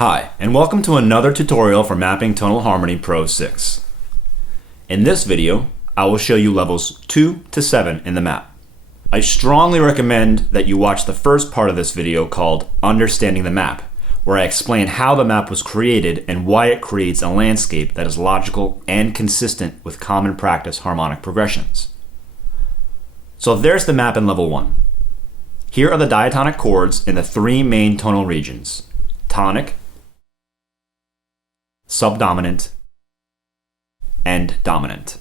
Hi, and welcome to another tutorial for mapping Tonal Harmony Pro 6. In this video, I will show you levels 2 to 7 in the map. I strongly recommend that you watch the first part of this video called Understanding the Map, where I explain how the map was created and why it creates a landscape that is logical and consistent with common practice harmonic progressions. So there's the map in level 1. Here are the diatonic chords in the three main tonal regions: tonic, subdominant, and dominant.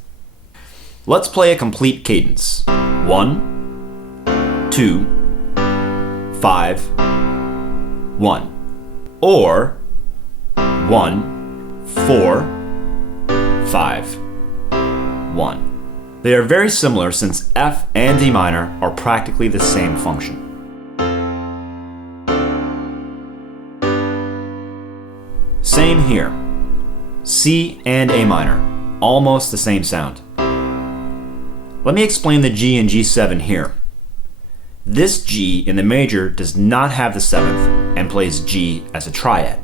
Let's play a complete cadence. 1, 2, 5, 1. Or 1, 4, 5, 1. They are very similar since F and D minor are practically the same function. Same here. C and A minor, almost the same sound. Let me explain the G in G7 here. This G in the major does not have the 7th and plays G as a triad,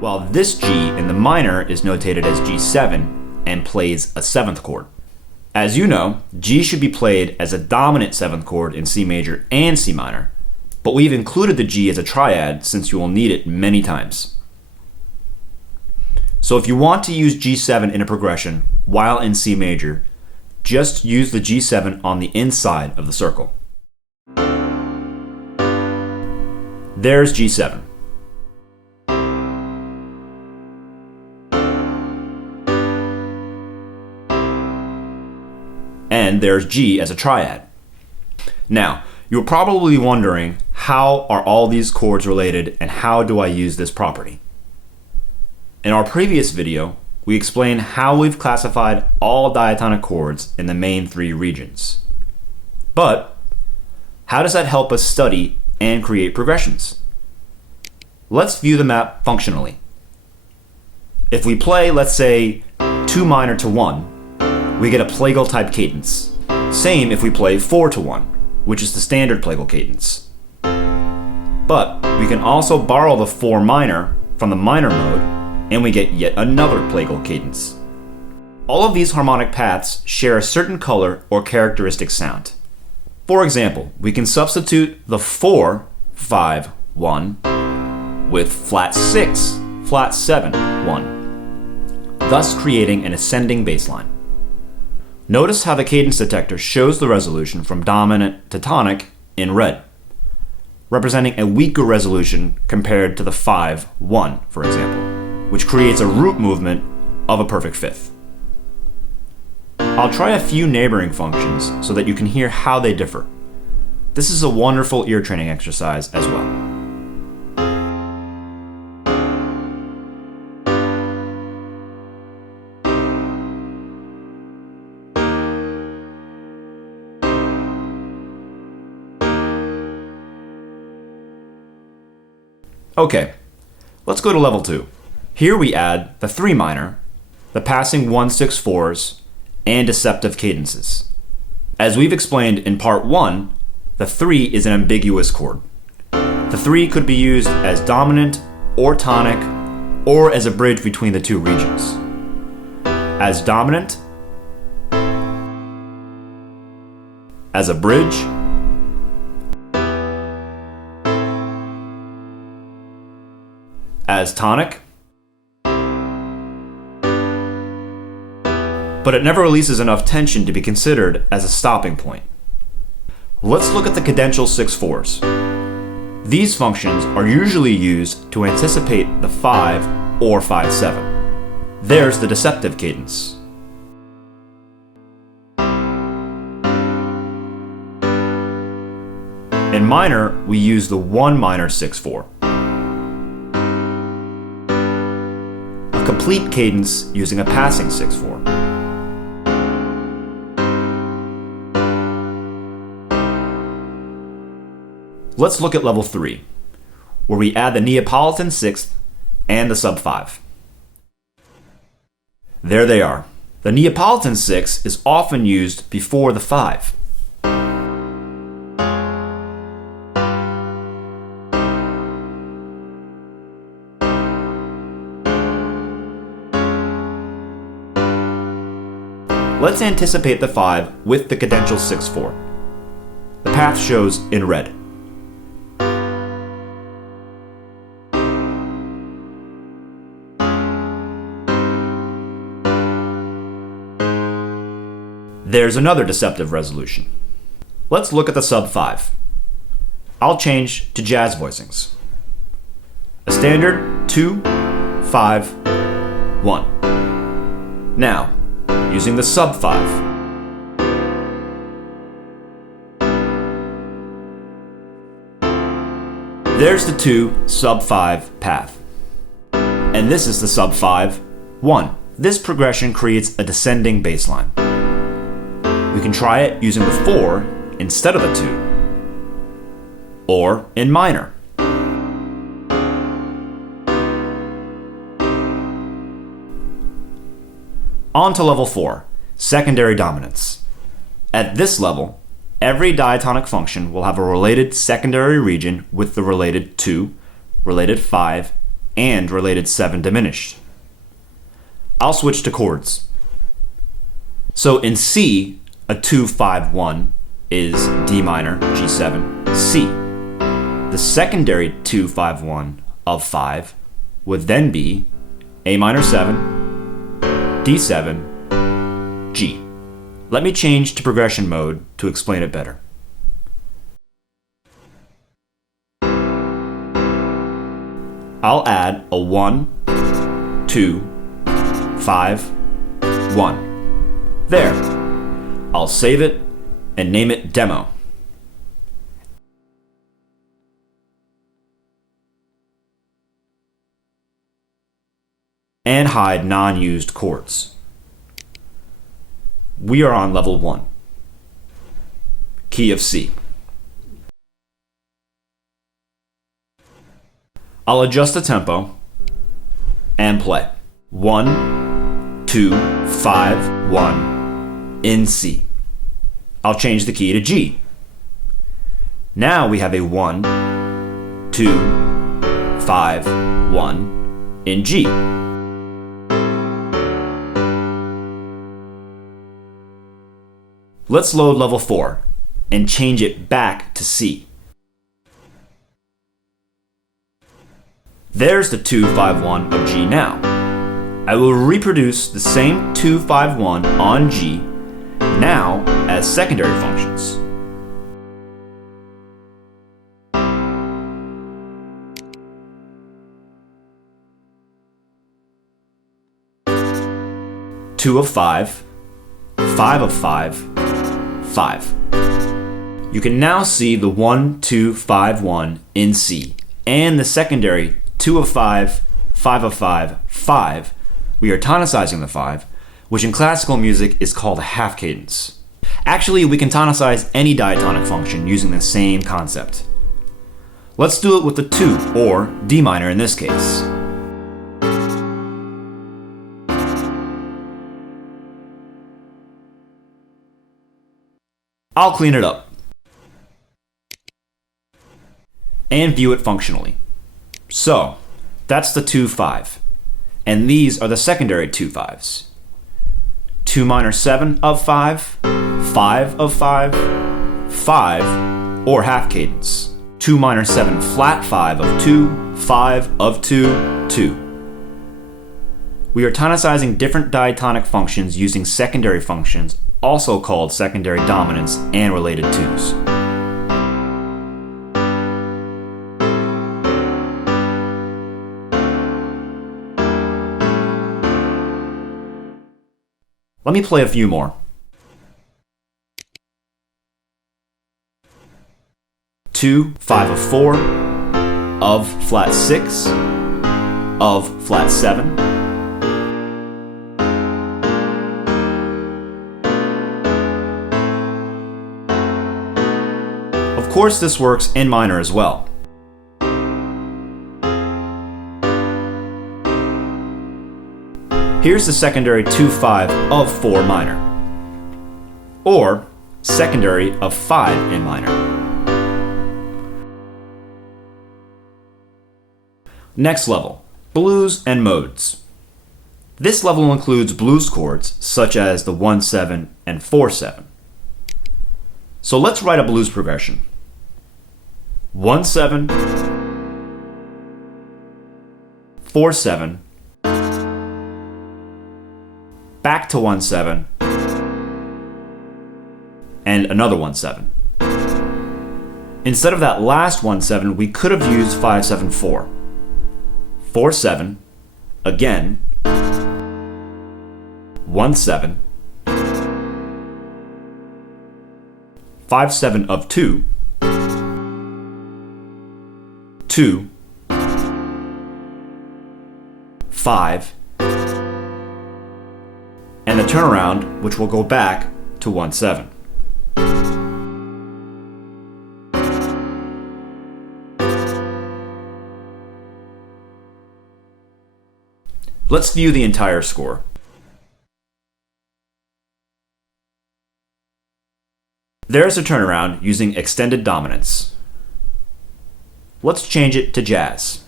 while this G in the minor is notated as G7 and plays a 7th chord. As you know, G should be played as a dominant 7th chord in C major and C minor, but we've included the G as a triad since you will need it many times. So if you want to use G7 in a progression while in C major, just use the G7 on the inside of the circle. There's G7. And there's G as a triad. Now, you're probably wondering, how are all these chords related and how do I use this property? In our previous video, we explained how we've classified all diatonic chords in the main three regions. But how does that help us study and create progressions? Let's view the map functionally. If we play, let's say, 2 minor to 1, we get a plagal type cadence. Same if we play 4 to 1, which is the standard plagal cadence. But we can also borrow the 4 minor from the minor mode, and we get yet another plagal cadence. All of these harmonic paths share a certain color or characteristic sound. For example, we can substitute the 4, 5, 1 with flat 6, flat 7, 1, thus creating an ascending bass line. Notice how the cadence detector shows the resolution from dominant to tonic in red, representing a weaker resolution compared to the 5, 1, for example, which creates a root movement of a perfect fifth. I'll try a few neighboring functions so that you can hear how they differ. This is a wonderful ear training exercise as well. Okay, let's go to level 2. Here we add the 3 minor, the passing 1/6/4s, and deceptive cadences. As we've explained in part 1, the 3 is an ambiguous chord. The 3 could be used as dominant or tonic, or as a bridge between the two regions. As dominant, as a bridge, as tonic, but it never releases enough tension to be considered as a stopping point. Let's look at the cadential 6/4s. These functions are usually used to anticipate the 5 or 5/7. There's the deceptive cadence. In minor, we use the 1 minor 6/4. A complete cadence using a passing 6/4. Let's look at level 3, where we add the Neapolitan Six and the sub 5. There they are. The Neapolitan Six is often used before the 5. let's anticipate the 5 with the cadential 6/4. The path shows in red. There's another deceptive resolution. Let's look at the sub 5. I'll change to jazz voicings. A standard 2, 5, 1. Now, using the sub 5. There's the 2 sub 5 path. And this is the sub 5, 1. This progression creates a descending bass line. We can try it using the 4 instead of the 2, or in minor. On to level 4, secondary dominance. At this level, every diatonic function will have a related secondary region with the related 2, related 5, and related 7 diminished. I'll switch to chords. So in C, a 2-5-1 is D minor, G7, C. The secondary 2-5-1 of 5 would then be A minor 7, D7, G. Let me change to progression mode to explain it better. I'll add a 1, 2, 5, 1. There. I'll save it and name it Demo. And hide non-used chords. We are on level 1. Key of C. I'll adjust the tempo and play. 1, 2, 5, 1 in C. I'll change the key to G. Now we have a 1, 2, 5, 1 in G. Let's load level 4 and change it back to C. There's the 2-5-1 of G now. I will reproduce the same 2-5-1 on G now as secondary functions. Two of 5, 5 of 5, 5. You can now see the 1, 2, 5, 1 in C and the secondary 2 of 5, 5 of 5, 5. We are tonicizing the 5, which in classical music is called a half cadence. Actually, we can tonicize any diatonic function using the same concept. Let's do it with the 2, or D minor in this case. I'll clean it up and view it functionally. So, that's the 2-5, and these are the secondary 2-5s. 2 minor 7 of 5, 5 of 5, 5, or half cadence. 2 minor 7 flat 5 of 2, 5 of 2, 2. We are tonicizing different diatonic functions using secondary functions, also called secondary dominants and related 2s. Let me play a few more. 2, 5 of 4, of flat 6, of flat 7. Of course, this works in minor as well. Here's the secondary 2-5 of 4 minor, or secondary of 5 in minor. Next level, blues and modes. This level includes blues chords such as the 1-7 and 4-7. So let's write a blues progression. 1-7, 4-7, back to 1-7, and another 1-7. Instead of that last 1-7, we could have used 5-7-4. 4-7, again, 1-7, 5-7 of 2, 2, 5, and the turnaround, which will go back to 1-7. Let's view the entire score. There's a turnaround using extended dominance. Let's change it to jazz.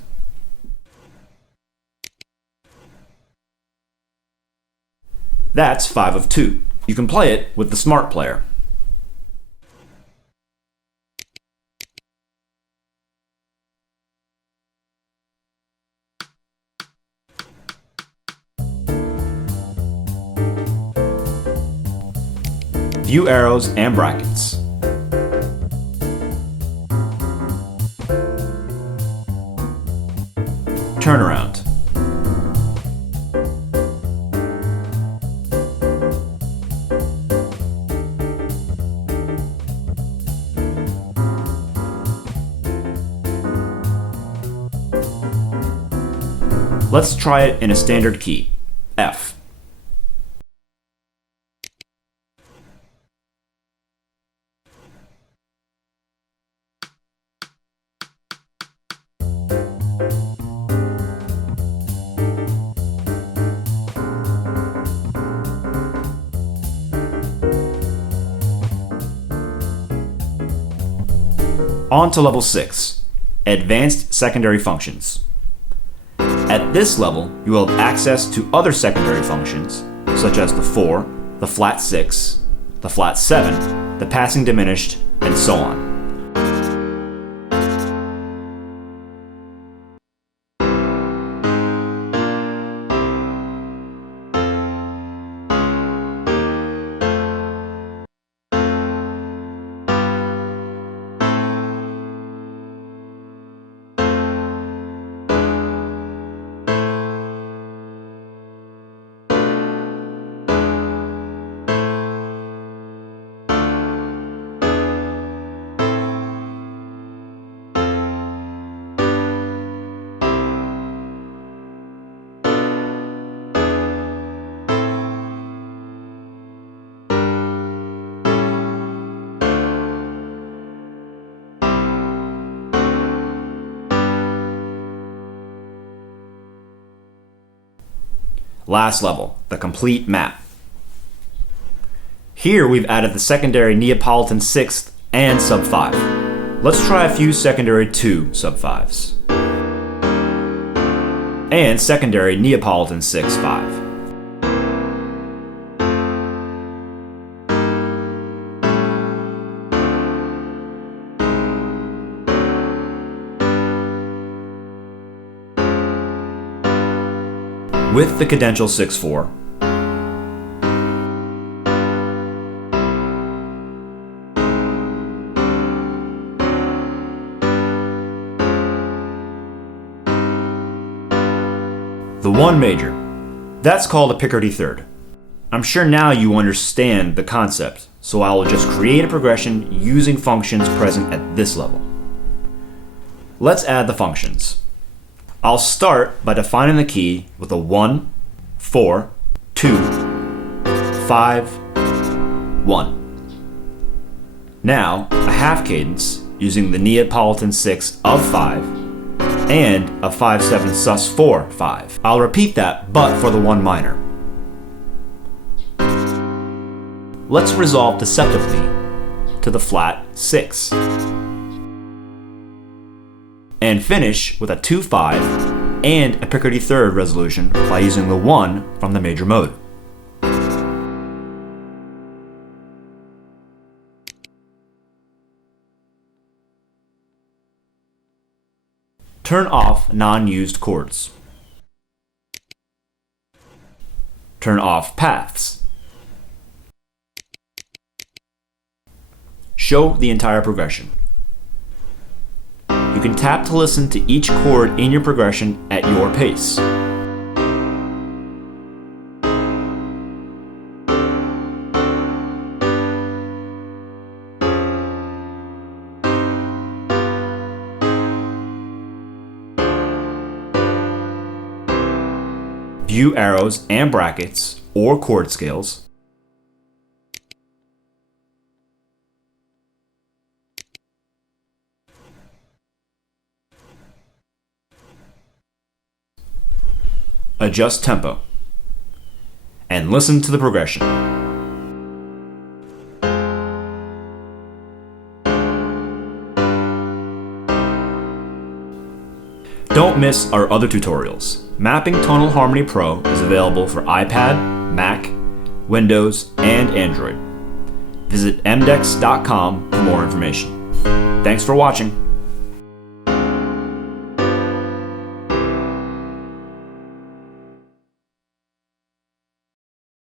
That's 5 of 2. You can play it with the Smart Player. View arrows and brackets. Turnaround. Let's try it in a standard key, F. On to level 6, Advanced Secondary Functions. At this level, you will have access to other secondary functions, such as the 4, the flat 6, the flat 7, the passing diminished, and so on. Last level, the complete map. Here we've added the secondary Neapolitan 6 and sub 5. Let's try a few secondary 2 sub 5s. And secondary Neapolitan 6 5. With the cadential 6/4. The 1 major. That's called a Picardy third. I'm sure now you understand the concept, so I will just create a progression using functions present at this level. Let's add the functions. I'll start by defining the key with a 1, 4, 2, 5, 1. Now, a half cadence using the Neapolitan 6 of 5 and a 5/7 sus4 5. I'll repeat that, but for the 1 minor. Let's resolve deceptively to the flat 6. And finish with a 2/5 and a Picardy third resolution by using the 1 from the major mode. Turn off non-used chords. Turn off paths. Show the entire progression. You can tap to listen to each chord in your progression at your pace. View arrows and brackets or chord scales. Adjust tempo. And listen to the progression. Don't miss our other tutorials. Mapping Tonal Harmony Pro is available for iPad, Mac, Windows, and Android. Visit mdex.com for more information. Thanks for watching.